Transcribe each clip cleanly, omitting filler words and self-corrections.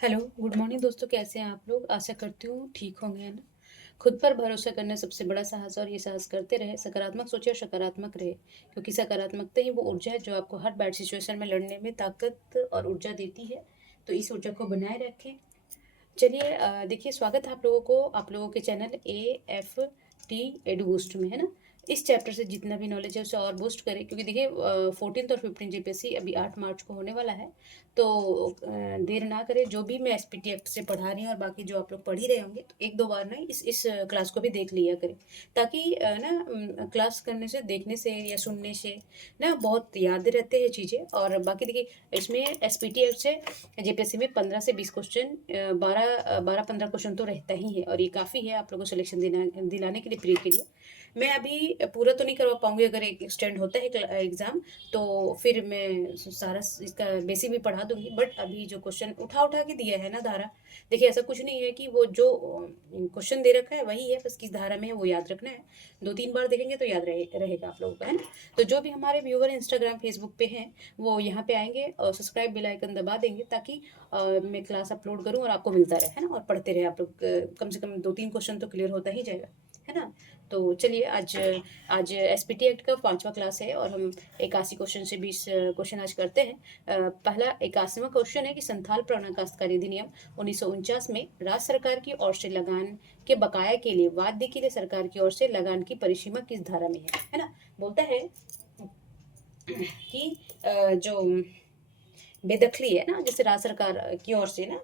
Hello, good morning दोस्तों। कैसे हैं आप लोग? आशा करती हूँ ठीक होंगे, है ना? खुद पर भरोसा करना सबसे बड़ा साहस है और ये साहस करते रहे, सकारात्मक सोचिए और सकारात्मक रहे, क्योंकि सकारात्मकता ही वो ऊर्जा है जो आपको हर बैड सिचुएशन में लड़ने में ताकत और ऊर्जा देती है। तो इस ऊर्जा को बनाए रखें। चलिए देखिए, स्वागत है आप लोगों के चैनल AFT एडू बूस्ट में, है ना? इस चैप्टर से जितना भी नॉलेज है उसे और बूस्ट करें, क्योंकि देखिए 14 और 15 जीपीएससी अभी 8 मार्च को होने वाला है। तो देर ना करें। जो भी मैं एसपीटी एक्ट से पढ़ा रही हूँ और बाकी जो आप लोग पढ़ ही रहे होंगे, तो एक दो बार ना इस क्लास को भी देख लिया करें, ताकि क्लास करने से, देखने से या सुनने से ना बहुत याद रहते हैं चीज़ें। और बाकी देखिए, इसमें एसपीटी एक्ट से जेपीएससी में 15 से 20 क्वेश्चन, 12-15 क्वेश्चन तो रहता ही है, और ये काफ़ी है आप लोगों को सिलेक्शन दिलाने के लिए, प्री के लिए। मैं अभी पूरा तो नहीं करवा पाऊंगी, अगर एक एक्सटेंड होता है एग्ज़ाम तो फिर मैं सारा इसका बेसिक भी पढ़ा दूंगी। बट अभी जो क्वेश्चन उठा उठा के दिया है ना धारा, देखिए ऐसा कुछ नहीं है कि वो जो क्वेश्चन दे रखा है वही है, बस किस धारा में है वो याद रखना है। 2-3 बार देखेंगे तो याद रहेगा आप लोगों का, है ना? तो जो भी हमारे व्यूअर इंस्टाग्राम फेसबुक पे हैं, वो यहाँ पे आएंगे और सब्सक्राइब बेल आइकन दबा देंगे, ताकि मैं क्लास अपलोड करूँ और आपको मिलता रहे, है ना? और पढ़ते रहे आप लोग। कम से कम 2-3 क्वेश्चन तो क्लियर होता ही जाएगा, है ना? तो चलिए, आज आज एसपीटी एक्ट का 5वां क्लास है और हम 81 क्वेश्चन से 20 क्वेश्चन आज करते हैं। पहला 81वां क्वेश्चन है कि संथाल परगना काश्तकारी अधिनियम 1949 में राज्य सरकार की ओर से लगान के बकाया के लिए वाद्य के लिए सरकार की ओर से लगान की परिसीमा किस धारा में है ना? बोलता है कि जो बेदखली है ना, जैसे राज्य सरकार की ओर से ना,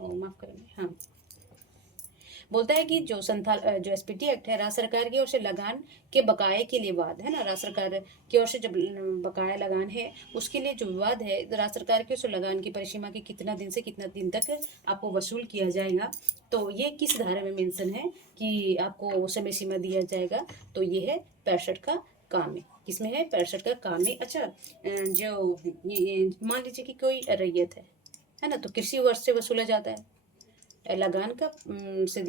माफ करेंगे, हाँ, बोलता है कि जो एसपीटी एक्ट है, राज्य सरकार की ओर से लगान के बकाये के लिए वाद है ना, राज्य सरकार की ओर से जब बकाया लगान है उसके लिए जो विवाद है, तो राज्य सरकार की ओर से लगान की परिसीमा की कितना दिन से कितना दिन तक आपको वसूल किया जाएगा, तो ये किस धारा में मेंशन है कि आपको समय सीमा दिया जाएगा? तो ये है 65 का काम है। किसमें है? 65 का काम है। अच्छा, जो मान लीजिए कि कोई रैयत है ना, तो कृषि वर्ष से वसूला जाता है, लगान का से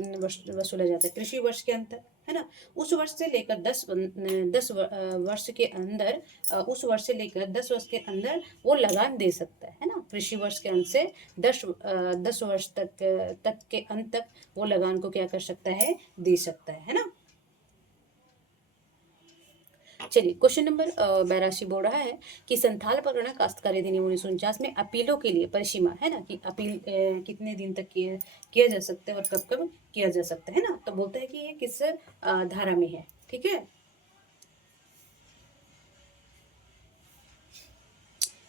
वसूला जाता है कृषि वर्ष के अंतर, है ना? उस वर्ष से लेकर 10 वर्ष के अंदर, उस वर्ष से लेकर 10 वर्ष के अंदर वो लगान दे सकता है ना? कृषि वर्ष के अंत से 10 वर्ष तक के अंत तक वो लगान को क्या कर सकता है? दे सकता है ना? चलिए, क्वेश्चन नंबर 82 बोल रहा है कि संथाल परगना काश्तकारी अधिनियम 1949 में अपीलों के लिए परिसीमा है ना, कि अपील कितने दिन तक किया जा सकता है और कब कब किया जा सकता है ना? तो बोलता है कि ये किस धारा में है, ठीक है?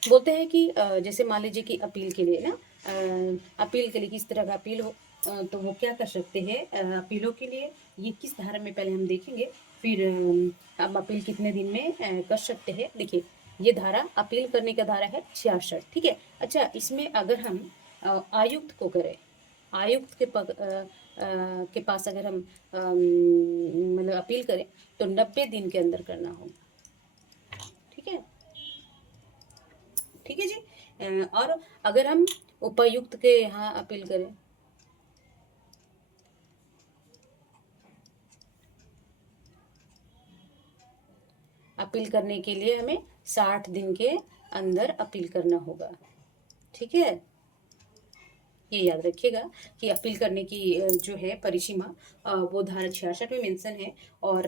बोलते हैं कि जैसे मान लीजिए कि अपील के लिए ना, अपील के लिए किस तरह का अपील हो, तो वो क्या कर सकते हैं अपीलों के लिए? ये किस धारा में पहले हम देखेंगे, फिर हम अपील कितने दिन में कर सकते हैं। देखिए, ये धारा अपील करने का धारा है 66, ठीक है? अच्छा, इसमें अगर हम आयुक्त को करें, आयुक्त के पास अगर हम मतलब अपील करें, तो 90 दिन के अंदर करना होगा, ठीक है? ठीक है जी। और अगर हम उपायुक्त के यहाँ अपील करें, अपील करने के लिए हमें 60 दिन के अंदर अपील करना होगा, ठीक है? ये याद रखिएगा कि अपील करने की जो है परिसीमा, वो धारा 66 में मेंशन है। और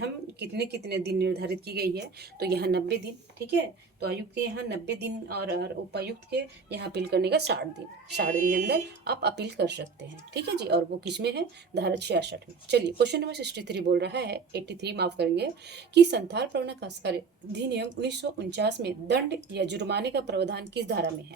हम कितने कितने दिन निर्धारित की गई है, तो यहाँ 90 दिन, ठीक है? तो आयुक्त के यहाँ 90 दिन और उपायुक्त के यहाँ अपील करने का 60 दिन, 60 दिन के अंदर आप अपील कर सकते हैं, ठीक है जी। और वो किस में है? धारा 66 में। चलिए, क्वेश्चन नंबर 63 बोल रहा है, 83 माफ करेंगे, कि संथाल परगना काश्तकारी अधिनियम 1949 में दंड या जुर्माने का प्रावधान किस धारा में है?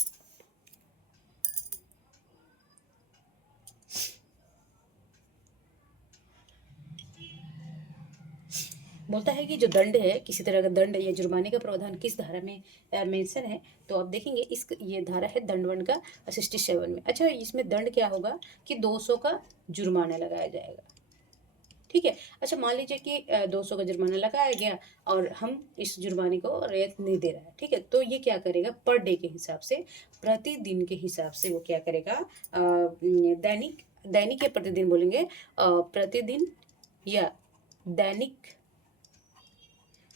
बोलता है कि जो दंड है, किसी तरह का दंड या जुर्माने का प्रावधान किस धारा में मेंशन है, तो आप देखेंगे ये धारा है दंडवन का 67 में। अच्छा, इसमें दंड क्या होगा कि 200 का जुर्माना लगाया जाएगा, ठीक है? अच्छा, मान लीजिए कि 200 का जुर्माना लगाया गया और हम इस जुर्माने को रियायत नहीं दे रहा है, ठीक है? तो ये क्या करेगा? पर डे के हिसाब से, प्रतिदिन के हिसाब से वो क्या करेगा? दैनिक, दैनिक या प्रतिदिन बोलेंगे, प्रतिदिन या दैनिक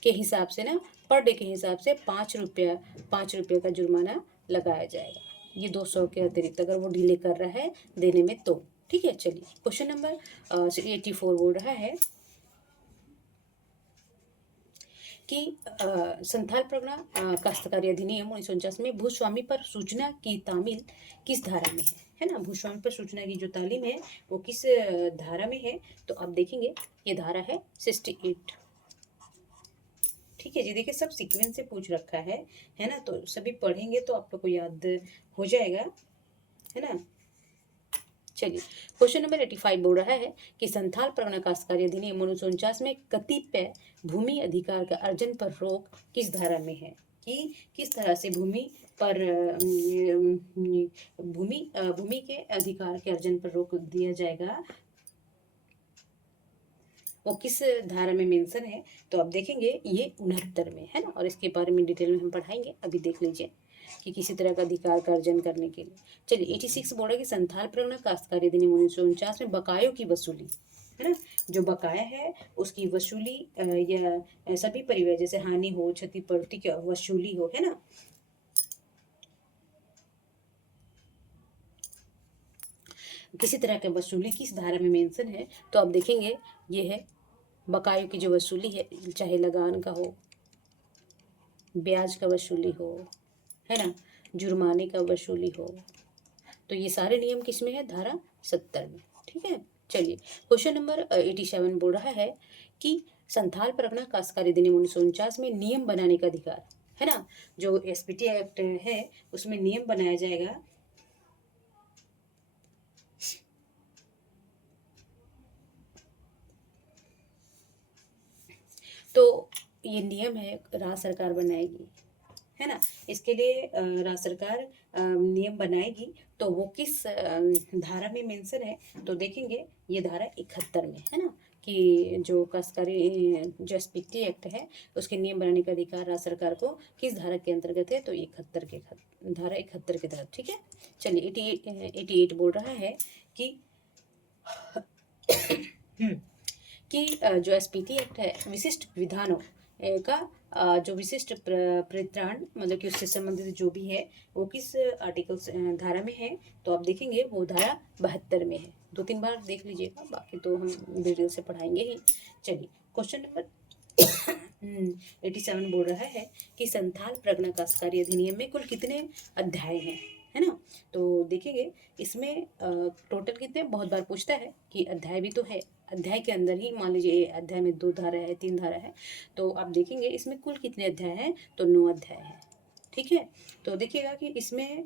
के हिसाब से ना, पर डे के हिसाब से 5 रुपया का जुर्माना लगाया जाएगा। ये 200 के अतिरिक्त अगर वो डिले कर रहा है देने में तो। ठीक है, चलिए क्वेश्चन नंबर 84 बोल रहा है कि संथाल परगना काश्तकारी अधिनियम 1949 में भूस्वामी पर सूचना की तामील किस धारा में है ना। भूस्वामी पर सूचना की जो तालीम है वो किस धारा में है, तो आप देखेंगे ये धारा है 68। ठीक है जी, देखिए सब सीक्वेंस से पूछ रखा है ना, तो सभी पढ़ेंगे तो आप लोग को याद हो जाएगा, है ना। चलिए क्वेश्चन नंबर 85 बोल रहा है कि संथाल परगना काश्तकारी अधिनियम 1949 में कतिपय भूमि अधिकार का अर्जन पर रोक किस धारा में है, कि किस तरह से भूमि पर भूमि के अधिकार के अर्जन पर रोक दिया जाएगा, वो किस धारा में मेंशन है, तो आप देखेंगे ये 69 में है ना। और इसके बारे में डिटेल में हम पढ़ाएंगे, अभी देख लीजिए कि किसी तरह का अधिकार का अर्जन करने के लिए। चलिए 86 बोल रहा है कि संथाल परगना काश्तकारी अधिनियम 1949 में बकायों की वसूली, है ना, जो बकाया है उसकी वसूली या सभी परिवार जैसे हानि हो, क्षतिपूर्ति की वसूली हो, है ना। किसी तरह की वसूली किस धारा में मेंशन है, तो आप देखेंगे ये है बकायों की जो वसूली है, चाहे लगान का हो, ब्याज का वसूली हो, है ना, जुर्माने का वसूली हो, तो ये सारे नियम किस में है, धारा 70 में। ठीक है, चलिए क्वेश्चन नंबर 87 बोल रहा है कि संथाल परगना काश्तकारी अधिनियम 1949 में नियम बनाने का अधिकार, है ना, जो एसपीटी एक्ट है उसमें नियम बनाया जाएगा, तो ये नियम है राज्य सरकार बनाएगी, है ना। इसके लिए राज्य सरकार नियम बनाएगी, तो वो किस धारा में मेंशन है, तो देखेंगे ये धारा 71 में, है ना, कि जो काश्तकारी जो एसपीटी एक्ट है उसके नियम बनाने का अधिकार राज्य सरकार को किस धारा के अंतर्गत है, तो 71 के धारा 71 के तहत। ठीक है, चलिए 88 बोल रहा है कि कि जो एसपीटी एक्ट है विशिष्ट विधानों का जो विशिष्ट परित्राण मतलब कि उससे संबंधित जो भी है वो किस आर्टिकल धारा में है, तो आप देखेंगे वो धारा 72 में है। 2-3 बार देख लीजिएगा, बाकी तो हम डिटेल से पढ़ाएंगे ही। चलिए क्वेश्चन नंबर 87 बोल रहा है कि संथाल परगना काश्तकारी अधिनियम में कुल कितने अध्याय हैं, है ना। तो देखेंगे इसमें टोटल कितने, बहुत बार पूछता है कि अध्याय भी तो है, अध्याय के अंदर ही मान लीजिए अध्याय में 2 धारा है, 3 धारा है, तो आप देखेंगे इसमें कुल कितने अध्याय हैं, तो 9 अध्याय है। ठीक है, तो देखिएगा कि इसमें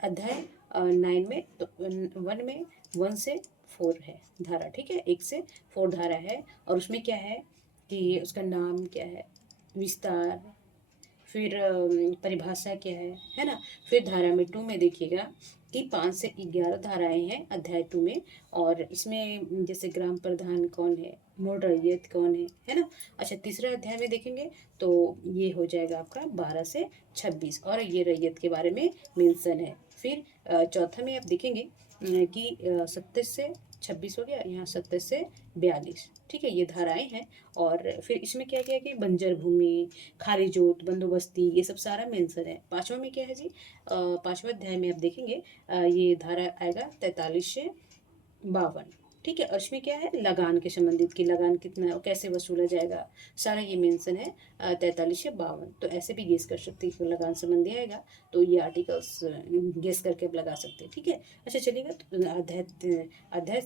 अध्याय 9 में तो 1 में 1 से 4 है धारा। ठीक है, 1 से 4 धारा है, और उसमें क्या है कि उसका नाम क्या है, विस्तार, फिर परिभाषा क्या है ना। फिर धारा में 2 में देखिएगा कि 5 से 11 धाराएं हैं अध्याय 2 में, और इसमें जैसे ग्राम प्रधान कौन है, मूल रैयत कौन है ना। अच्छा, तीसरा अध्याय में देखेंगे तो ये हो जाएगा आपका 12 से 26, और ये रैयत के बारे में मेंशन है। फिर चौथा में आप देखेंगे कि 27 से 26 हो गया, यहाँ 27 से 42। ठीक है, ये धाराएं हैं, और फिर इसमें क्या क्या है कि बंजर भूमि, खाली जोत, बंदोबस्ती, ये सब सारा मेंशन है। 5वां में क्या है जी, 5वां अध्याय में आप देखेंगे ये धारा आएगा 43 से 52। ठीक है, और इसमें क्या है, लगान के संबंधित कि लगान कितना कैसे वसूला जाएगा, सारा ये मेंशन है 43 से 52। तो ऐसे भी गेस कर सकते हैं कि लगान संबंधी आएगा, तो ये आर्टिकल्स गेस करके आप लगा सकते हैं। ठीक है, अच्छा चलिएगा, तो अध्याय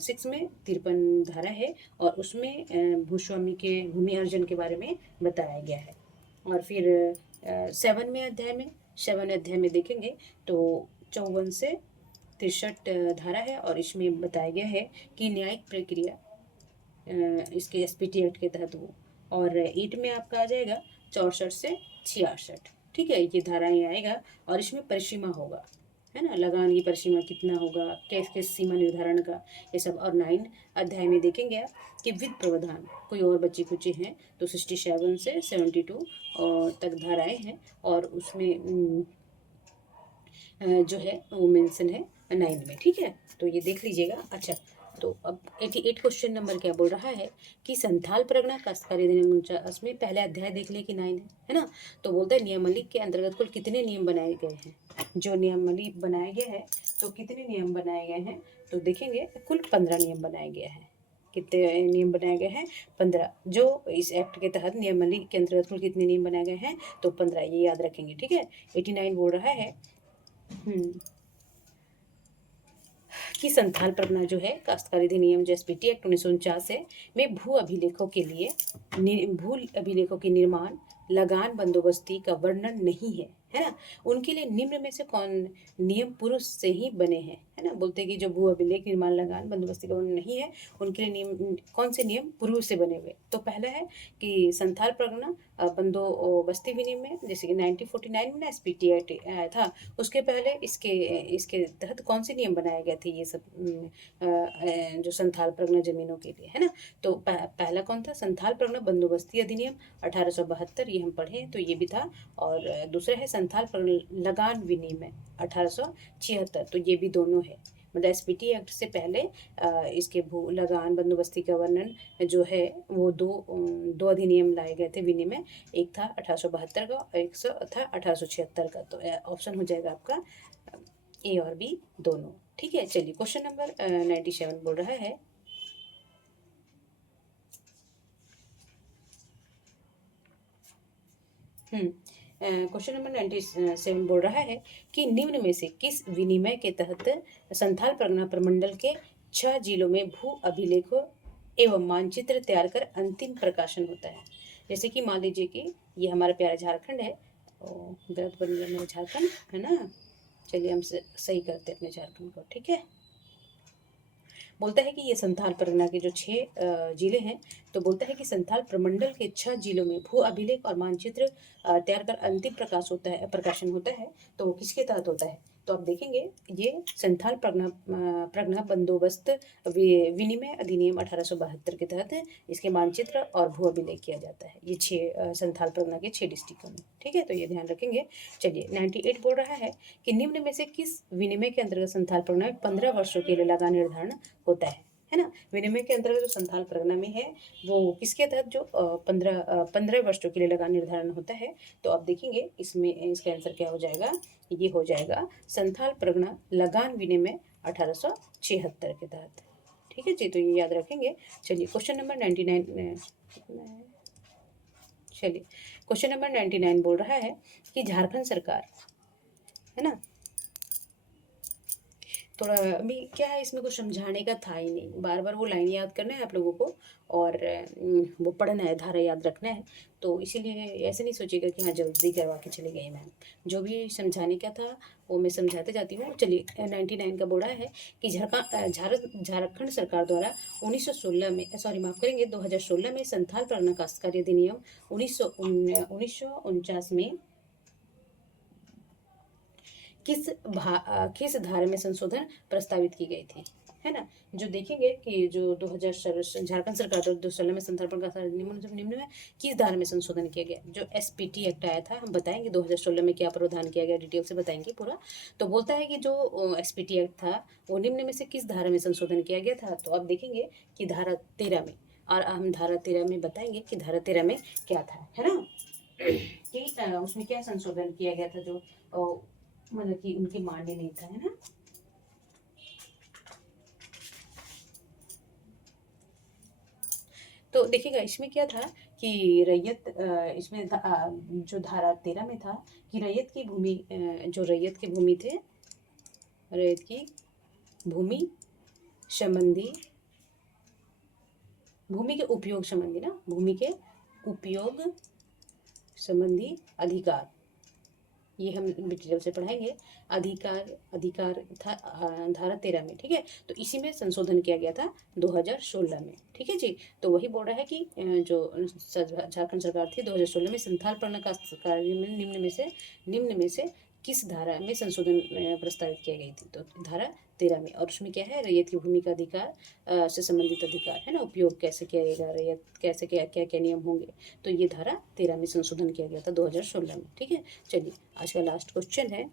6 में 53 धारा है, और उसमें भूस्वामी के भूमि अर्जन के बारे में बताया गया है। और फिर 7 अध्याय में देखेंगे तो 54 से 63 धारा है, और इसमें बताया गया है कि न्यायिक प्रक्रिया इसके एसपीटी एक्ट के तहत हो। और 8 में आपका आ जाएगा 64 से 66। ठीक है, ये धाराएं आएगा, और इसमें परिसीमा होगा, है ना, लगान की परिसीमा कितना होगा, किस किस सीमा निर्धारण का, ये सब। और 9 अध्याय में देखेंगे आप कि विध प्रावधान कोई और बची कुची हैं, तो 67 से 72 तक धाराएं हैं, और उसमें जो है वो मेंशन है 9 में। ठीक है, तो ये देख लीजिएगा। अच्छा, तो अब 88 क्वेश्चन नंबर क्या बोल रहा है कि संथाल परगना काश्तकारी अधिनियम 49 में पहले अध्याय देख ले कि 9 है ना। तो बोलता है नियमावली के अंतर्गत कुल कितने नियम बनाए गए हैं। जो नियमावली बनाया गया है तो कितने नियम बनाए गए हैं, तो देखेंगे कुल 15 नियम बनाए गए हैं। कितने नियम बनाए गए हैं, 15। जो इस एक्ट के तहत नियमावली के अंतर्गत कुल कितने नियम बनाए गए हैं, तो 15, ये याद रखेंगे। ठीक है, 89 बोल रहा है कि संथाल परगना जो है काश्तकारी अधिनियम जो एसपीटी एक्ट 1949 है में भू अभिलेखों के लिए भू अभिलेखों के निर्माण, लगान, बंदोबस्ती का वर्णन नहीं है ना। उनके लिए निम्न में से कौन नियम पूर्व से ही बने हैं, है ना। बोलते हैं कि जो भू अभिलेख, निर्माण, लगान, बंदोबस्ती का वर्णन नहीं है, उनके लिए नियम कौन से नियम पूर्व से बने हुए। तो पहला है कि संथाल परगना बंदोबस्ती विनिमय, जैसे कि 1949 में ना एसपीटी एक्ट आया था, उसके पहले इसके इसके तहत कौन से नियम बनाए गए थे, ये सब जो संथाल परगना जमीनों के लिए, है ना। तो पहला कौन था, संथाल परगना बंदोबस्ती अधिनियम 1872, ये हम पढ़े तो ये भी था। और दूसरा है संथाल परगना लगान विनिमय 1876, तो ये भी दोनों है। मतलब एसपीटी एक्ट से पहले इसके भू लगान बंदोबस्ती का वर्णन जो है वो दो अधिनियम लाए गए थे विनिमय। एक था 1872 का और एक था 1876 का। तो ऑप्शन हो जाएगा आपका ए और बी दोनों। ठीक है, चलिए क्वेश्चन नंबर 97 बोल रहा है क्वेश्चन नंबर 97 बोल रहा है कि निम्न में से किस विनिमय के तहत संथाल परगना प्रमंडल के 6 जिलों में भू अभिलेखों एवं मानचित्र तैयार कर अंतिम प्रकाशन होता है। जैसे कि मान लीजिए कि ये हमारा प्यारा झारखंड है, गलत बन गया मेरा झारखंड, है ना। चलिए हम सही करते हैं अपने झारखंड को। ठीक है, बोलता है कि ये संथाल परगना के जो 6 जिले हैं, तो बोलता है कि संथाल प्रमंडल के 6 जिलों में भू अभिलेख और मानचित्र तैयार कर अंतिम प्रकाशन होता है। तो वो किसके तहत होता है, तो आप देखेंगे ये संथाल परगना बंदोबस्त विनिमय अधिनियम 1872 के तहत इसके मानचित्र और भू अभिलेख किया जाता है, ये 6 संथाल परगना के 6 डिस्ट्रिक्टों में। ठीक है, तो ये ध्यान रखेंगे। चलिए 98 बोल रहा है कि निम्न में से किस विनिमय के अंतर्गत संथाल परगना में 15 वर्षों के लिए लगान निर्धारण होता है ना। विनिमय के अंतर्गत जो संथाल परगना में है वो किसके तहत जो 15 वर्षों के लिए लगान निर्धारण होता है। तो आप देखेंगे इसमें इसका आंसर क्या हो जाएगा, ये हो जाएगा संथाल परगना लगान विनिमय 1876 के तहत। ठीक है जी, तो ये याद रखेंगे। चलिए क्वेश्चन नंबर 99, चलिए क्वेश्चन नंबर 99 बोल रहा है कि झारखंड सरकार, है ना। थोड़ा अभी क्या है, इसमें कुछ समझाने का था ही नहीं, बार बार वो लाइन याद करना है आप लोगों को और वो पढ़ना है, धारा याद रखना है। तो इसीलिए ऐसे नहीं सोचिएगा कि हाँ जल्दी करवा के चली गई मैम, जो भी समझाने का था वो मैं समझाते जाती हूँ। चलिए 99 का बोला है कि झारखंड सरकार द्वारा 1916 में, सॉरी माफ़ करेंगे, 2016 में संथाल परगना काश्तकारी अधिनियम 1949 में किस धारा में संशोधन प्रस्तावित की गई थी, है ना। जो देखेंगे कि जो 2000 झारखंड सरकार द्वारा 2016 में संथाल परगना निम्न में किस धारा में संशोधन किया गया। जो एसपीटी एक्ट आया था, हम बताएंगे 2016 में क्या प्रावधान किया गया, डिटेल से बताएंगे पूरा। तो बोलता है कि जो एसपीटी एक्ट था वो निम्न में से किस धारा में संशोधन किया गया था। तो आप देखेंगे कि धारा 13 में, और हम धारा 13 में बताएंगे कि धारा 13 में क्या था, है ना। कि उसमें क्या संशोधन किया गया था जो मतलब कि उनके मान्य नहीं था, है ना। तो देखिएगा इसमें क्या था कि रैयत, इसमें जो धारा 13 में था कि रैयत की भूमि, जो रैयत की भूमि थे, रैयत की भूमि संबंधी, भूमि के उपयोग संबंधी ना, भूमि के उपयोग संबंधी अधिकार, ये हम डिटेल से पढ़ाएंगे। अधिकार था धारा 13 में। ठीक है, तो इसी में संशोधन किया गया था 2016 में। ठीक है जी, तो वही बोल रहा है कि जो झारखंड सरकार थी 2016 में संथाल परगना काश्तकारी में निम्न में से किस धारा में संशोधन प्रस्तावित किया गई थी। तो धारा 13 में, और उसमें क्या है, रैयत की भूमि का अधिकार से संबंधित अधिकार, है ना। उपयोग कैसे किया जाएगा, रैयत कैसे, क्या क्या क्या नियम होंगे। तो ये धारा 13 में संशोधन किया गया था 2016 में। ठीक है, चलिए आज का लास्ट क्वेश्चन है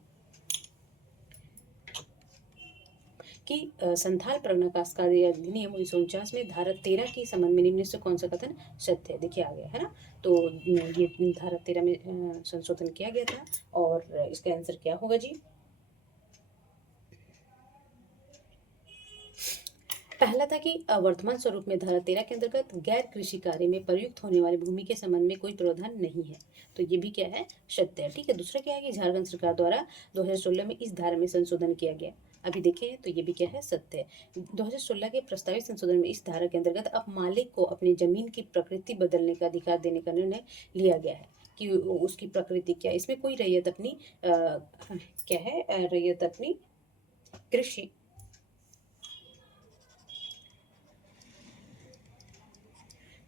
कि संथाल परगना कास्कादी अधिनियम 1949 में धारा 13 के संबंध में निम्न से कौन सा कथन सत्य है? देखिए आ गया है ना। तो ये धारा 13 में संशोधन किया गया था और इसका आंसर क्या होगा जी? पहला था कि वर्तमान स्वरूप में धारा 13 के अंतर्गत गैर कृषि कार्य में प्रयुक्त होने वाली भूमि के संबंध में कोई प्रावधान नहीं है। तो ये भी क्या है? सत्य है। ठीक है। दूसरा क्या है कि झारखंड सरकार द्वारा 2016 में इस धारा में संशोधन किया गया। अभी देखें तो ये भी क्या है? सत्य है। 2016 के प्रस्तावित संशोधन में इस धारा के अंतर्गत अब मालिक को अपनी जमीन की प्रकृति बदलने का अधिकार देने का निर्णय लिया गया है कि उसकी प्रकृति क्या है। इसमें कोई रैयत अपनी क्या है? रैयत अपनी कृषि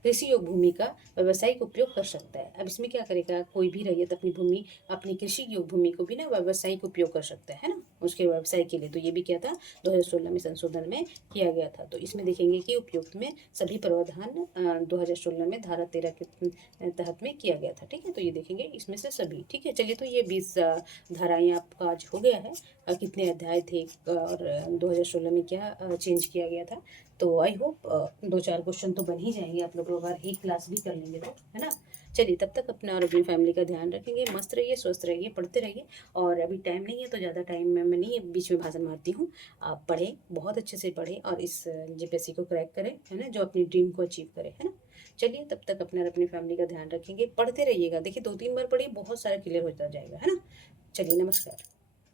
कृषि योग भूमि का व्यावसायिक उपयोग कर सकता है। अब इसमें क्या करेगा? कोई भी रैयत अपनी भूमि, अपनी कृषि योग भूमि को भी ना व्यावसायिक उपयोग कर सकता है ना, उसके व्यवसाय के लिए। तो ये भी क्या था? 2016 में संशोधन में किया गया था। तो इसमें देखेंगे कि उपयुक्त में सभी प्रावधान 2016 में धारा 13 के तहत में किया गया था। ठीक है। तो ये देखेंगे इसमें से सभी। ठीक है। चलिए, तो ये 20 धाराएं आपका आज हो गया है। कितने अध्याय थे और 2016 में क्या चेंज किया गया था। तो आई होप 2-4 क्वेश्चन तो बन ही जाएंगे। आप लोग अगर एक क्लास भी कर लेंगे तो, है ना। चलिए, तब तक अपना और अपनी फैमिली का ध्यान रखेंगे। मस्त रहिए, स्वस्थ रहिए, पढ़ते रहिए। और अभी टाइम नहीं है तो ज़्यादा टाइम मैं नहीं बीच में भाषण मारती हूँ। आप पढ़ें, बहुत अच्छे से पढ़ें और इस जीपीएससी को क्रैक करें, है ना, जो अपनी ड्रीम को अचीव करें, है ना। चलिए, तब तक अपना और अपनी फैमिली का ध्यान रखेंगे, पढ़ते रहिएगा। देखिए 2-3 बार पढ़िए, बहुत सारा क्लियर होता जाएगा, है ना। चलिए, नमस्कार।